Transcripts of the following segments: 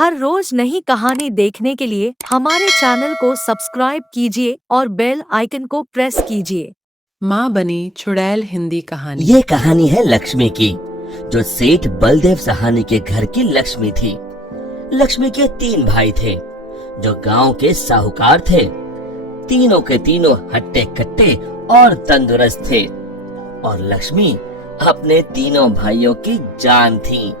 हर रोज नई कहानी देखने के लिए हमारे चैनल को सब्सक्राइब कीजिए और बेल आइकन को प्रेस कीजिए। माँ बनी चुड़ैल हिंदी कहानी। ये कहानी है लक्ष्मी की, जो सेठ बलदेव सहानी के घर की लक्ष्मी थी। लक्ष्मी के 3 भाई थे, जो गांव के साहूकार थे। तीनों के तीनों हट्टे कट्टे और तंदुरुस्त थे, और लक्ष्मी अपने तीनों भाइयों की जान थी।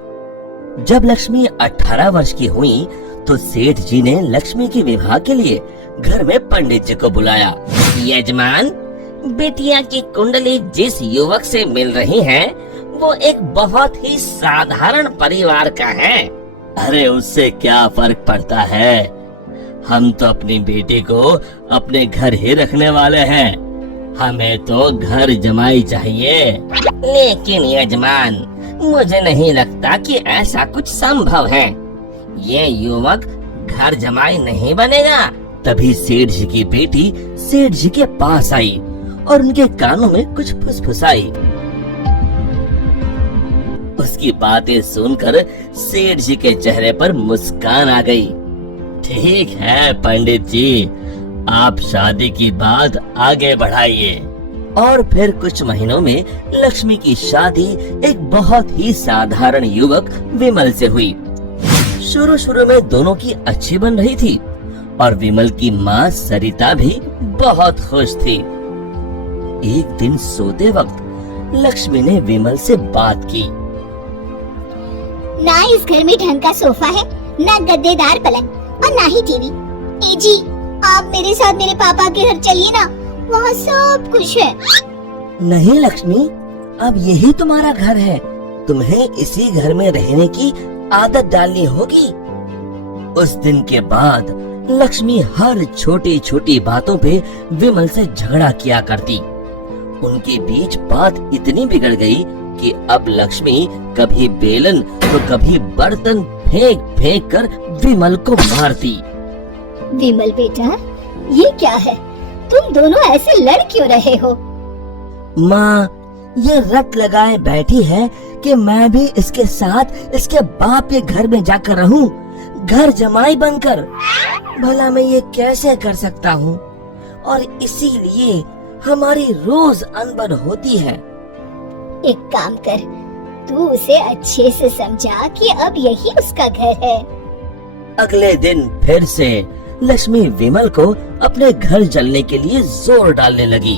जब लक्ष्मी 18 वर्ष की हुई, तो सेठ जी ने लक्ष्मी के विवाह के लिए घर में पंडित जी को बुलाया। यजमान, बेटिया की कुंडली जिस युवक से मिल रही है, वो एक बहुत ही साधारण परिवार का है। अरे उससे क्या फर्क पड़ता है, हम तो अपनी बेटी को अपने घर ही रखने वाले हैं। हमें तो घर जमाई चाहिए। लेकिन यजमान, मुझे नहीं लगता कि ऐसा कुछ संभव है। ये युवक घर जमाई नहीं बनेगा। तभी सेठ जी की बेटी सेठ जी के पास आई और उनके कानों में कुछ फुसफुसाई। उसकी बातें सुनकर सेठ जी के चेहरे पर मुस्कान आ गई। ठीक है पंडित जी, आप शादी की बात आगे बढ़ाइए। और फिर कुछ महीनों में लक्ष्मी की शादी एक बहुत ही साधारण युवक विमल से हुई। शुरू में दोनों की अच्छी बन रही थी, और विमल की माँ सरिता भी बहुत खुश थी। एक दिन सोते वक्त लक्ष्मी ने विमल से बात की। ना इस घर में ढंग का सोफा है, ना गद्देदार पलंग और ना ही टीवी। ए जी, आप मेरे साथ मेरे पापा के घर चलिए ना, वहाँ सब कुछ है। नहीं लक्ष्मी, अब यही तुम्हारा घर है। तुम्हें इसी घर में रहने की आदत डालनी होगी। उस दिन के बाद लक्ष्मी हर छोटी छोटी बातों पे विमल से झगड़ा किया करती। उनके बीच बात इतनी बिगड़ गई कि अब लक्ष्मी कभी बेलन तो कभी बर्तन फेंक फेंक कर विमल को मारती। विमल बेटा, ये क्या है? तुम दोनों ऐसे लड़ क्यों रहे हो? माँ, ये रट लगाए बैठी है कि मैं भी इसके साथ इसके बाप के घर में जाकर रहूं, घर जमाई बनकर। भला मैं ये कैसे कर सकता हूँ? और इसीलिए हमारी रोज अनबन होती है। एक काम कर, तू उसे अच्छे से समझा कि अब यही उसका घर है। अगले दिन फिर से लक्ष्मी विमल को अपने घर चलने के लिए जोर डालने लगी।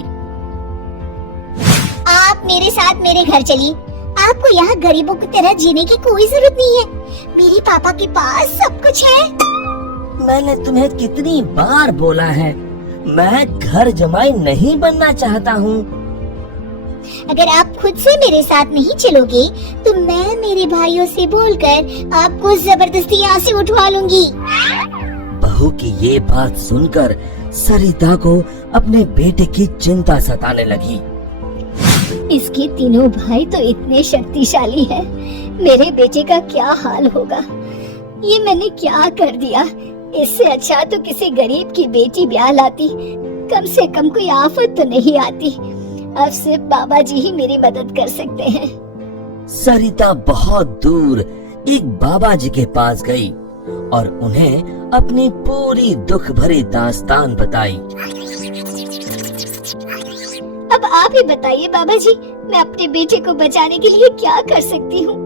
आप मेरे साथ मेरे घर चलिए। आपको यहाँ गरीबों की तरह जीने की कोई जरूरत नहीं है। मेरे पापा के पास सब कुछ है। मैंने तुम्हें कितनी बार बोला है, मैं घर जमाई नहीं बनना चाहता हूँ। अगर आप खुद से मेरे साथ नहीं चलोगे, तो मैं मेरे भाइयों से बोलकर आपको जबरदस्ती यहाँ से उठवा लूंगी। बहू की ये बात सुनकर सरिता को अपने बेटे की चिंता सताने लगी। इसके तीनों भाई तो इतने शक्तिशाली हैं, मेरे बेटे का क्या हाल होगा? ये मैंने क्या कर दिया? इससे अच्छा तो किसी गरीब की बेटी ब्याह लाती, कम से कम कोई आफत तो नहीं आती। अब सिर्फ बाबा जी ही मेरी मदद कर सकते हैं। सरिता बहुत दूर एक बाबा जी के पास गई और उन्हें अपनी पूरी दुख भरी दास्तान बताई। अब आप ही बताइए बाबा जी, मैं अपने बेटे को बचाने के लिए क्या कर सकती हूँ?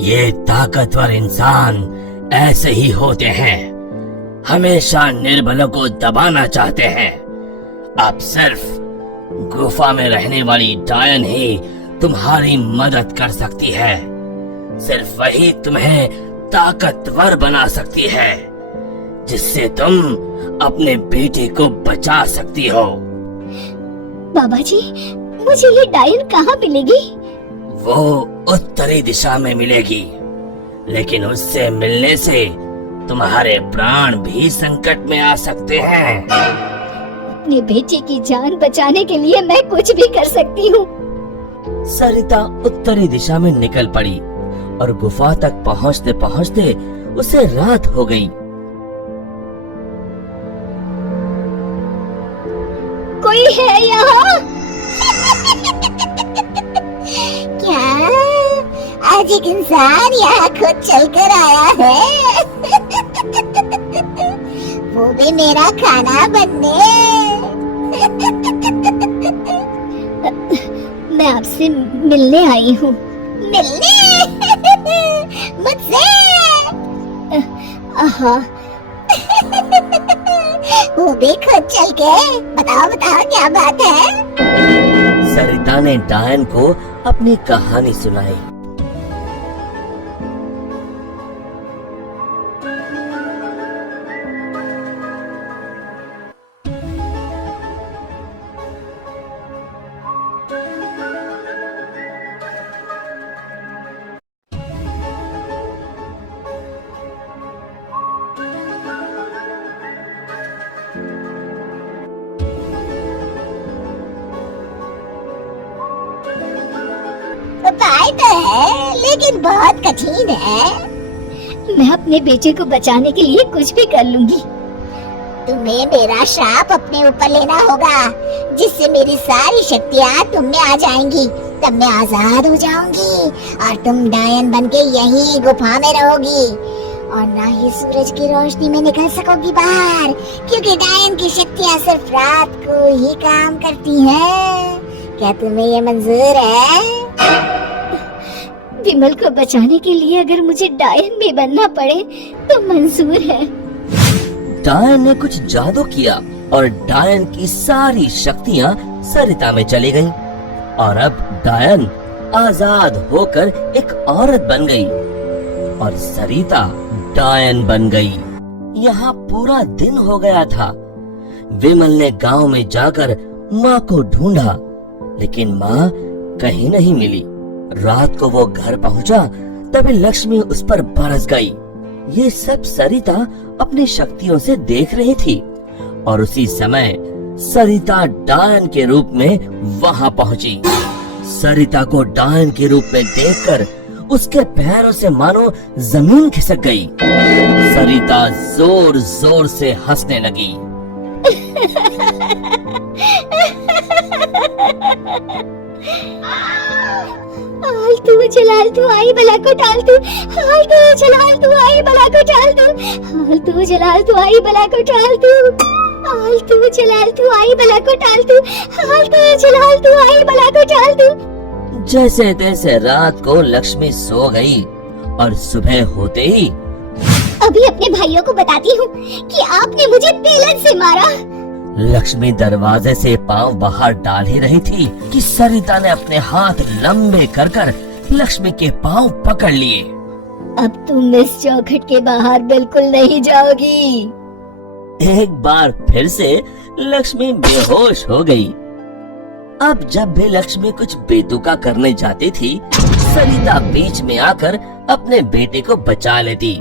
ये ताकतवर इंसान ऐसे ही होते हैं, हमेशा निर्बलों को दबाना चाहते हैं। अब सिर्फ गुफा में रहने वाली डायन ही तुम्हारी मदद कर सकती है। सिर्फ वही तुम्हें ताकतवर बना सकती है, जिससे तुम अपने बेटे को बचा सकती हो। बाबा जी, मुझे ये डायन कहाँ मिलेगी? वो उत्तरी दिशा में मिलेगी, लेकिन उससे मिलने से तुम्हारे प्राण भी संकट में आ सकते हैं। अपने बेटे की जान बचाने के लिए मैं कुछ भी कर सकती हूँ। सरिता उत्तरी दिशा में निकल पड़ी और गुफा तक पहुँचते पहुँचते उसे रात हो गई। कोई है यहाँ? क्या आज एक इंसान यहाँ खुद चलकर आया है? जल्दी मेरा खाना बनने। मैं आपसे मिलने आई हूँ। मिलने? मुझसे? हाँ। वो भी खुद चल के? बताओ बताओ क्या बात है? सरिता ने डायन को अपनी कहानी सुनाई। उपाय तो है लेकिन बहुत कठिन है। मैं अपने बेटे को बचाने के लिए कुछ भी कर लूंगी। तुम्हें मेरा श्राप अपने ऊपर लेना होगा, जिससे मेरी सारी शक्तियाँ तुम में आ जाएंगी। तब मैं आजाद हो जाऊंगी और तुम डायन बनके यही गुफा में रहोगी और ना ही सूरज की रोशनी में निकल सकोगी बाहर, क्योंकि डायन की शक्तियाँ सिर्फ रात को ही काम करती हैं। क्या तुम्हें ये मंजूर है? विमल को बचाने के लिए अगर मुझे डायन भी बनना पड़े तो मंजूर है। डायन ने कुछ जादू किया और डायन की सारी शक्तियाँ सरिता में चली गईं और अब डायन आजाद होकर एक औरत बन गई और सरिता डायन बन गई। यहाँ पूरा दिन हो गया था। विमल ने गांव में जाकर माँ को ढूंढा, लेकिन माँ कहीं नहीं मिली। रात को वो घर पहुंचा तभी लक्ष्मी उस पर बरस गई। ये सब सरिता अपनी शक्तियों से देख रही थी और उसी समय सरिता डायन के रूप में वहां पहुंची। सरिता को डायन के रूप में देखकर उसके पैरों से मानो जमीन खिसक गई। सरिता जोर जोर से हंसने लगी। आलतू जलालतू आई बला को टालतू, आलतू जलालतू आई बला को टालतू, आलतू जलालतू आई बला को टालतू, आलतू जलालतू आई बला को टालतू, आलतू जलालतू आई बला को टालतू। जैसे तैसे रात को लक्ष्मी सो गई और सुबह होते ही अभी अपने भाइयों को बताती हूँ कि आपने मुझे बेलन से मारा। लक्ष्मी दरवाजे से पांव बाहर डाल ही रही थी कि सरिता ने अपने हाथ लंबे कर कर लक्ष्मी के पांव पकड़ लिए। अब तुम इस चौखट के बाहर बिल्कुल नहीं जाओगी। एक बार फिर से लक्ष्मी बेहोश हो गई। अब जब भी लक्ष्मी कुछ बेतुका करने जाती थी, सरिता बीच में आकर अपने बेटे को बचा लेती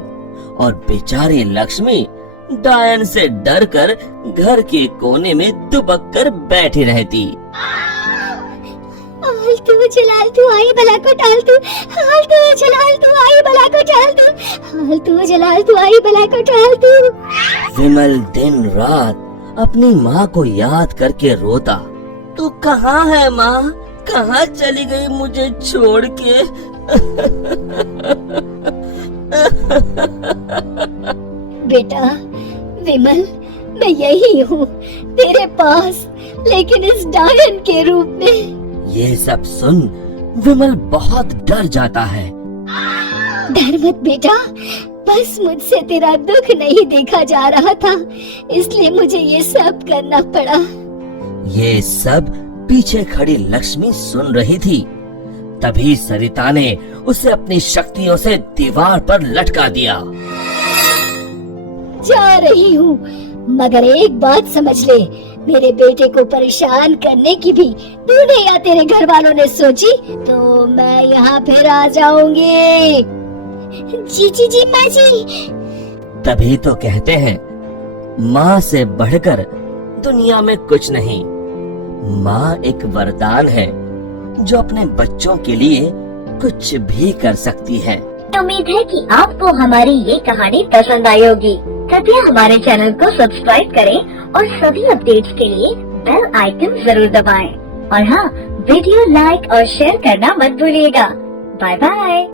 और बेचारी लक्ष्मी डायन से डरकर घर के कोने में दुबक कर बैठी रहती। आलतू जलालतू आई बला को टालतू, आलतू जलालतू आई बला को टालतू, आलतू जलालतू आई बला को टालतू। विमल दिन रात अपनी माँ को याद करके रोता। तू कहाँ है माँ? कहाँ चली गई मुझे छोड़ के? बेटा विमल, मैं यही हूँ तेरे पास, लेकिन इस डायन के रूप में। ये सब सुन विमल बहुत डर जाता है। डर मत बेटा, बस मुझसे तेरा दुख नहीं देखा जा रहा था, इसलिए मुझे ये सब करना पड़ा। ये सब पीछे खड़ी लक्ष्मी सुन रही थी। तभी सरिता ने उसे अपनी शक्तियों से दीवार पर लटका दिया। जा रही हूँ, मगर एक बात समझ ले, मेरे बेटे को परेशान करने की भी तूने या तेरे घर वालों ने सोची तो मैं यहाँ फिर आ जाऊंगी। जी जी जी माँ जी। तभी तो कहते हैं माँ से बढ़कर दुनिया में कुछ नहीं। माँ एक वरदान है जो अपने बच्चों के लिए कुछ भी कर सकती है। उम्मीद है कि आपको हमारी ये कहानी पसंद आई होगी। कृपया हमारे चैनल को सब्सक्राइब करें और सभी अपडेट्स के लिए बेल आइकन जरूर दबाएं। और हाँ, वीडियो लाइक और शेयर करना मत भूलिएगा। Bye bye.